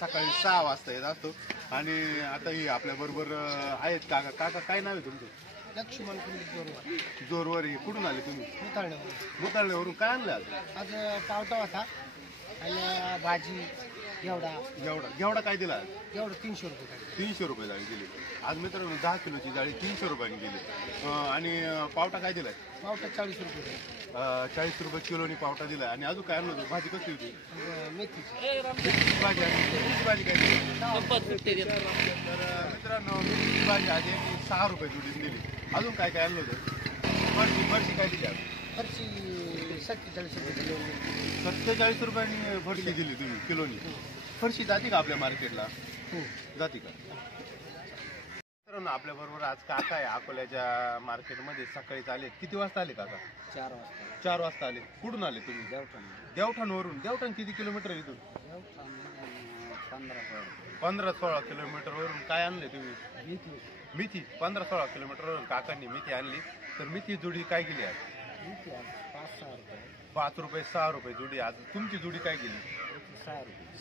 सकाळी 6 वाजता येत असतो आणि आता ही आपल्या बरोबर आहेत काका. काका काय नाव आहे तुमचं? लक्ष्मण जोरवर. जोरवर कुठून आले तुम्ही? मुताळण्यावरून. काय आणलं आज पावटा होता आणि भाजी घेवडा. घेवडा काय दिला? घेवडा 300 रुपये. 300 रुपये जाळी दिली. आज मित्रांनो 10 किलोची जाळी 300 रुपयांनी दिली. आणि पावटा काय दिलाय? पावटा 40 रुपये. 40 रुपये किलोनी पावटा दिलाय. आणि अजून काय आणलं? भाजी कसली होती? मेथीची भाजी. भाजी काय दिली? तर मित्रांनो मेथीची भाजी आज 6 रुपये जुडीने दिली. अजून काय काय आणलं होतं? फरशी काय दिली? फरशी 47 रुपये किलो. 47 रुपयांनी फरशी दिली तुम्ही किलोनी. फरशी जाते का आपल्या मार्केटला? हो जाते का? मित्रांनो आपल्या बरोबर आज काका आहे अकोल्याच्या मार्केटमध्ये. सकाळीच आले. किती वाजता आले काका? 4 वाजता. 4 वाजता आले. कुठून आले तुम्ही? देवठाणवरून. देवठाण किती किलोमीटर आहे इथून? 15-16 किलोमीटरवरून. काय आणले तुम्ही? मेथी. 15-16 किलोमीटरवरून काकांनी मेथी आणली. तर मेथी जुडी काय गेली आज? 5 रुपये 6 रुपये जुडी. आज तुमची जुडी काय गेली?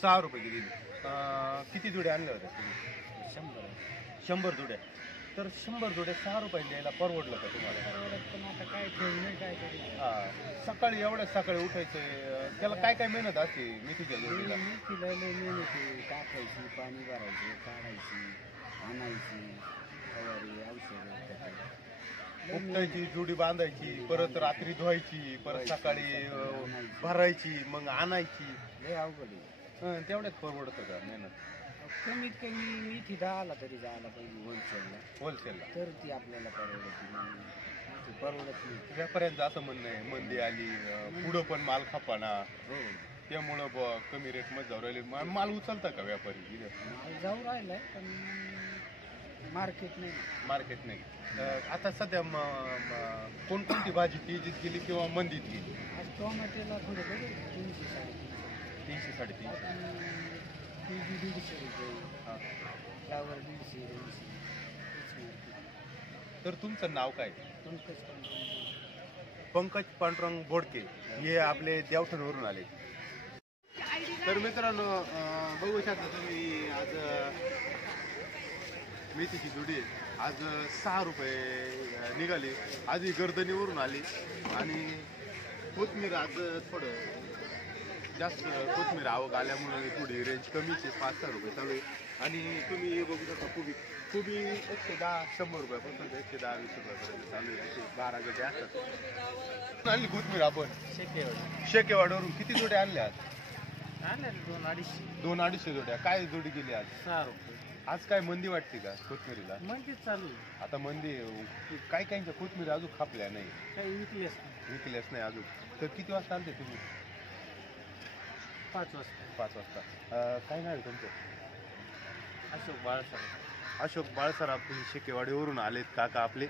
6 रुपये गेली. किती जुड्या आणल्या होत्या तुम्ही? 100 जुड्या. तर 100 जुड्या 6 रुपये द्यायला परवडलं का तुम्हाला? पण आता काय ठेवलं काय करू? सकाळी एवढ्या सकाळी उठायचं त्याला काय काय मेहनत असते मेथीच्या जुडीला? मेथीला लय मेहनत आहे. टाकायची, पाणी भरायची, काढायची, आणायची, फवारी, औषध, उपटायची, जुडी बांधायची, परत रात्री धुवायची, परत सकाळी भरायची, मग आणायची. लय अवघड आहे. तेवढ्यात परवडतं का मेहनत? कमीत कमी मेथी 10ला तरी जायला पाहिजे होलसेलला. तर ती आपल्याला परवडत नाही. व्यापाऱ्यांचं असं म्हणणं आहे मंदी आली, पुढं पण माल खपाना, त्यामुळं कमी रेट मध्ये जाऊ राहिले. माल उचलता का व्यापारी? माल जाऊ राहिलाय पण मार्केट नाही. आता सध्या कोणकोणती भाजी तेजीत गेली किंवा मंदीत गेली? आज टोमॅटोला थोडं 300-350. केजी 150 रुपये. फ्लावर 150. तर तुमचं नाव काय? पंकज पंकज पांडुरंग बोडके. हे आपले देवठाणवरून आले. तर मित्रांनो बघू शकता तुम्ही आज मेथीची जुडी आज 6 रुपये निघाली. आज ही गर्दनीवरून आली. आणि कोथमीर आज थोडं जास्त कोथमीर आवक आल्यामुळे थोडी रेंज कमीच आहे. 5-6 रुपये चालू आहे. आणि तुम्ही हे बघू शकता कोबी 110-100 रुपयापासून 110-20 रुपयापर्यंत चालू आहे. 12 गड्डे असतात. आणली कोथमीर आपण शेकेवाडवरून. किती जोड्या आणल्या आज? 2-250 जोड्या. काय जोडी गेली आज? 6 रुपये. आज काय मंदी वाटते का कोथमिरीला? मंदीच चालू आहे. आता मंदी काय काहींच्या कोथमिरी अजून खापल्या नाही, काही विकल्याच नाही अजून. तर किती वाजता आलते तुम्ही? 5 वाजता. 5 वाजता. काय नाव आहे तुमचं? अशोक बाळसराफ. अशोक बाळसराफ. शेकेवाडीवरून आलेत काका आपले.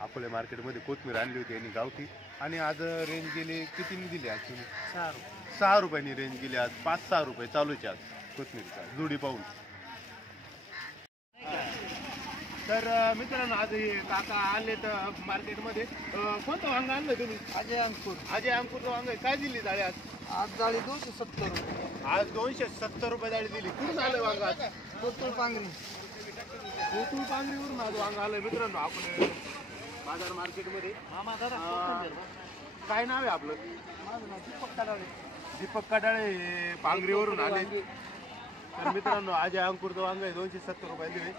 अकोले मार्केटमध्ये कोथमीर आणली होती यांनी गावठी. आणि आज रेंज गेली कितीने दिली आज तुम्ही? 6 रुपये. 6 रुपयांनी रेंज गेली आज. 5-6 रुपये चालूचे आज कोथमिरीचा जुडी पाहून. तर मित्रांनो आज काका आले तर मार्केटमध्ये. कोणतं वांग आणलं तुम्ही? अजय अंकुरचं वांग. काय दिली जाळी आज? आज जाळी 270 रुपये. आज 270 रुपये जाळी दिली. कुठून आलं वांग आज? कोतुळ पांगरी. कोतुळ पांगरीवरून आज वांग आलं मित्रांनो आपल्या बाजार मार्केटमध्ये. काय नाव आहे आपलं? माझं नाव दीपक कडाळे. दीपक कडाळे पांगरीवरून आले. तर मित्रांनो आज अंकुरचं वांग आहे 270 रुपये दिले.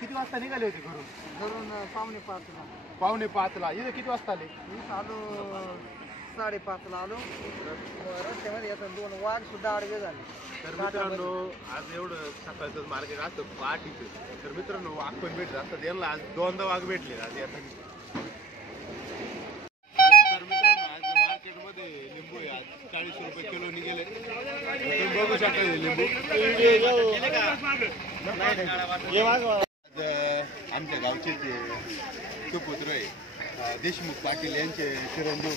किती वाजता निघाले होते घरून? 5:45ला. 5:45ला. इथे किती वाजता आले? आलो 5:30ला आलो. रस्त्यामध्ये येतात 2 वाघ सुद्धा आडवे झाले. तर मित्रांनो आज एवढं सकाळचं मार्केट असतं पहाटेचं. तर मित्रांनो वाघ पण भेटत असतात. यांना आज 2दा वाघ भेटले आज येताना. तर मित्रांनो आज मार्केटमध्ये लिंबू आहे आज 40 रुपये किलोनी गेले. तुम्ही बघू शकता लिंबू. आमच्या गावचे ते सुपुत्र आहे देशमुख पाटील यांचे चिरंजीव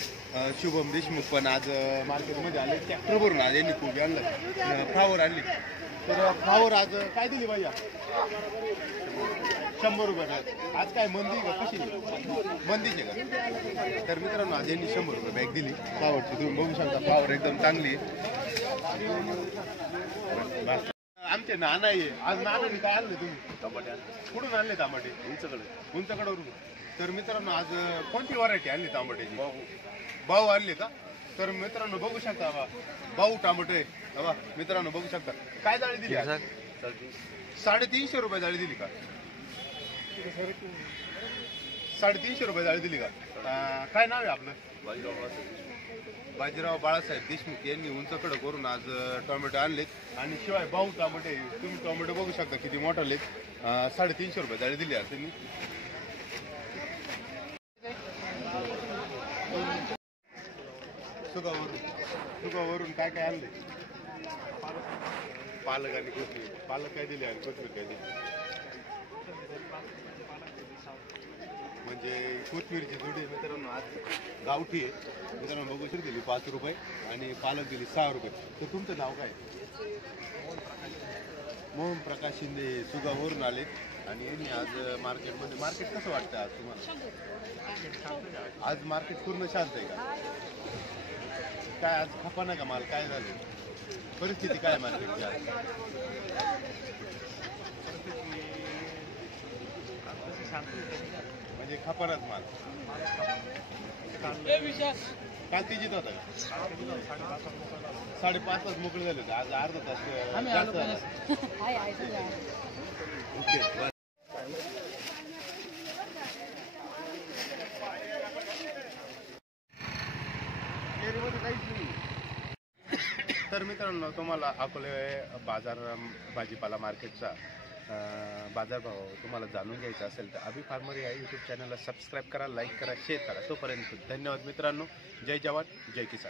शुभम देशमुख पण आज मार्केटमध्ये आले. ट्रॅक्टर भरून आज यांनी कोबी आणलं, फ्लावर आणली. तर फ्लावर आज काय दिली भैया? 100 रुपये. आज काय मंदी का कशी? मंदीचे का? तर मित्रांनो आज यांनी 100 रुपये बॅग दिली फ्लावरची. तुम्ही बघू शकता फ्लावर एकदम चांगली आहे. आमचे नाना आहे. आज नानाने काय आणले तुम्ही? टमाटे आणले. कुठून आणले टमाटे? उंचकडेवरून. तर मित्रांनो आज कोणती व्हरायटी आणली टमाट्याची? भाऊ आणले का? तर मित्रांनो बघू शकता भाऊ टमाटे मित्रांनो बघू शकता. काय जाळी दिली? 350 रुपये जाळी दिली का? 350 रुपये जाळी दिली का? काय नाव आहे आपलं? बाजीराव बाळासाहेब देशमुख यांनी उंचकडे करून आज टोमॅटो आणलेत. आणि शिवाय भाऊ टमाटे, तुम्ही टोमॅटो बघू शकता किती मोठा लेत. 350 रुपये जाळी दिली आज त्यांनी. सुगावरून काय काय आणले? पालक आणि कोथिंबीर. पालक काय दिली आणि कोथिंबीर काय दिली? म्हणजे कोथिंबीरची जोडी मित्रांनो आज गावठी आहे. मित्रांनो बघू शकता दिली 5 रुपये आणि पालक दिली 6 रुपये. तर तुमचं नाव काय? मोहन प्रकाश शिंदे सुगावरून आले आणि यांनी आज मार्केटमध्ये. मार्केट कसं वाटतं आज तुम्हाला? आज मार्केट पूर्ण शांत आहे का? काय आज खपा ना का माल? काय झालं परिस्थिती काय मार्केटची आज? म्हणजे खपानाच माल. काल तिजीत होता का? 5:30 मोकळे झाले होते. आज अर्धा तास जास्त झाला. ओके. तर मित्रांनो तुम्हाला अकोले बाजार भाजीपाला मार्केटचा बाजारभाव तुम्हाला जाणून घ्यायचा असेल तर अभि फार्मर या यूट्यूब चॅनलला सबस्क्राईब करा, लाईक करा, शेअर करा. तोपर्यंत धन्यवाद मित्रांनो. जय जवान जय किसान.